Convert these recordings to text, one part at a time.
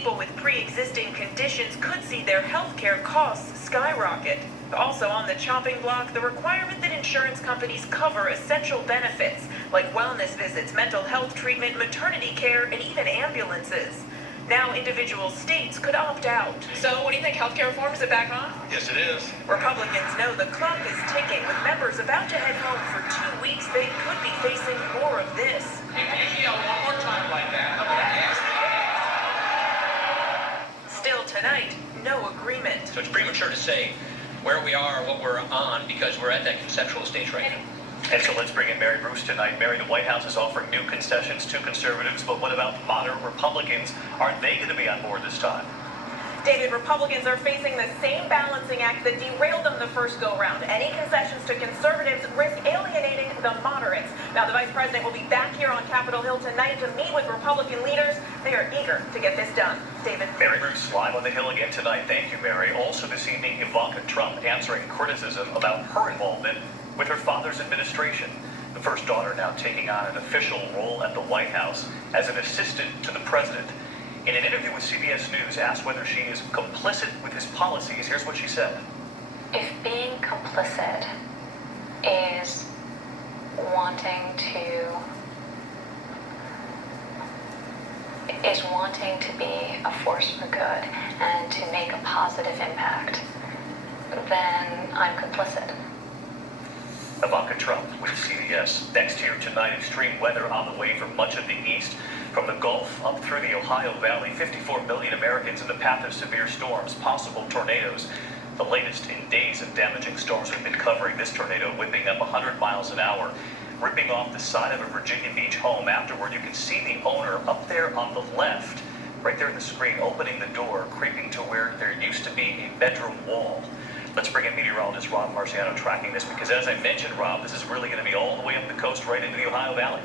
people with pre-existing conditions could see their health care costs skyrocket. Also on the chopping block, the requirement that insurance companies cover essential benefits like wellness visits, mental health treatment, maternity care, and even ambulances. Now individual states could opt out. So what do you think? Healthcare reform, is it back on? Yes, it is. Republicans know the clock is ticking. With members about to head home for 2 weeks, they could be facing more of this. If you yell one more time like that, I'm going to ask. Still tonight, no agreement. So it's premature to say where we are, what we're on, because we're at that conceptual stage right now. And so let's bring in Mary Bruce tonight. Mary, the White House is offering new concessions to conservatives, but what about moderate Republicans? Are they going to be on board this time? David, Republicans are facing the same balancing act that derailed them the first go-round. Any concessions to conservatives risk alienating the moderates. Now, the vice president will be back here on Capitol Hill tonight to meet with Republican leaders. They are eager to get this done. David? Mary Bruce, live on the Hill again tonight. Thank you, Mary. Also this evening, Ivanka Trump answering criticism about her involvement with her father's administration. The first daughter now taking on an official role at the White House as an assistant to the president. In an interview with CBS News, asked whether she is complicit with his policies, here's what she said. If being complicit is wanting to be a force for good and to make a positive impact, then I'm complicit. Ivanka Trump with CBS. Next here tonight, extreme weather on the way for much of the east. From the Gulf up through the Ohio Valley, 54 million Americans in the path of severe storms, possible tornadoes. The latest in days of damaging storms we've been covering. This tornado whipping up 100 miles an hour, ripping off the side of a Virginia Beach home. Afterward, you can see the owner up there on the left, right there in the screen, opening the door, creeping to where there used to be a bedroom wall. Let's bring in meteorologist Rob Marciano tracking this, because as I mentioned, Rob, this is really going to be all the way up the coast right into the Ohio Valley.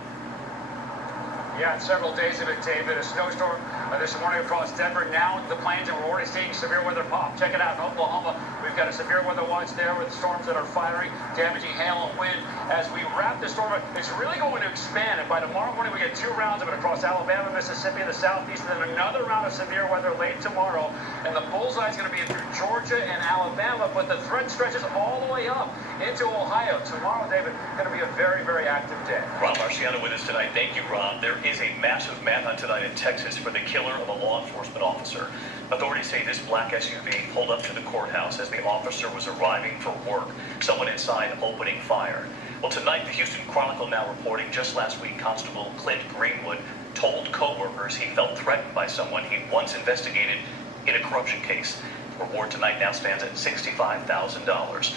Yeah, several days of it, David. A snowstorm this morning across Denver. Now the plains, and we're already seeing severe weather pop. Check it out in Oklahoma. We've got a severe weather watch there with storms that are firing, damaging hail and wind. As we wrap the storm, it's really going to expand. And by tomorrow morning, we get 2 rounds of it across Alabama, Mississippi, and the southeast, and then another round of severe weather late tomorrow. And the bullseye is going to be through Georgia and Alabama, but the threat stretches all the way up into Ohio. Tomorrow, David, going to be a very, very active day. Rob Marciano with us tonight. Thank you, Rob. There is a massive manhunt tonight in Texas for the killer of a law enforcement officer. Authorities say this black SUV pulled up to the courthouse as the officer was arriving for work. Someone inside opening fire. Well, tonight, the Houston Chronicle now reporting just last week, Constable Clint Greenwood told co-workers he felt threatened by someone he'd once investigated in a corruption case. The reward tonight now stands at $65,000.